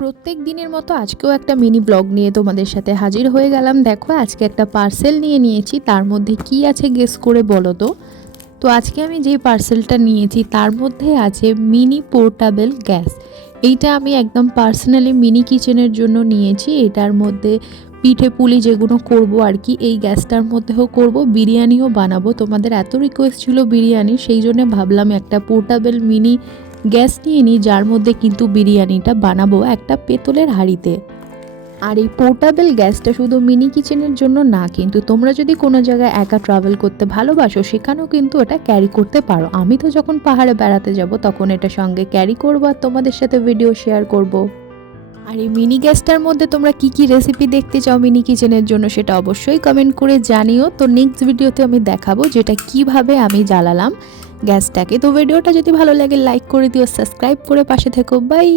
প্রত্যেক দিনের মতো আজকেও একটা মিনি ব্লগ নিয়ে তোমাদের সাথে হাজির হয়ে গেলাম। দেখো আজকে একটা পার্সেল নিয়ে নিয়েছি, তার মধ্যে কি আছে গেস করে বলো তো। তো আজকে আমি যে পার্সেলটা নিয়েছি তার মধ্যে আছে মিনি পোর্টেবল গ্যাস। এইটা আমি একদম পার্সোনালি মিনি কিচেনের জন্য নিয়েছি। এটার মধ্যে পিঠে পুলি যেগুলো করব আর কি, এই গ্যাসটার মধ্যেও করব, বিরিয়ানিও বানাবো। তোমাদের এত রিকোয়েস্ট ছিল বিরিয়ানি, সেই জন্য ভাবলাম একটা পোর্টেবল মিনি গ্যাস নিয়ে নিই, যার মধ্যে কিন্তু বিরিয়ানিটা বানাবো একটা পেতলের হাঁড়িতে। আর এই পোর্টেবল গ্যাসটা শুধু মিনি কিচেনের জন্য না, কিন্তু তোমরা যদি কোনো জায়গায় একা ট্রাভেল করতে ভালোবাসো সেখানেও কিন্তু এটা ক্যারি করতে পারো। আমি তো যখন পাহাড়ে বেড়াতে যাব তখন এটা সঙ্গে ক্যারি করবো আর তোমাদের সাথে ভিডিও শেয়ার করব। আর এই মিনি গ্যাসটার মধ্যে তোমরা কি কি রেসিপি দেখতে চাও মিনি কিচেনের জন্য সেটা অবশ্যই কমেন্ট করে জানিও। তো নেক্সট ভিডিওতে আমি দেখাবো যেটা কিভাবে আমি জ্বালালাম গ্যাসটাকে। তো ভিডিওটা যদি ভালো লাগে লাইক করে দিও, সাবস্ক্রাইব করে পাশে থেকো। বাই।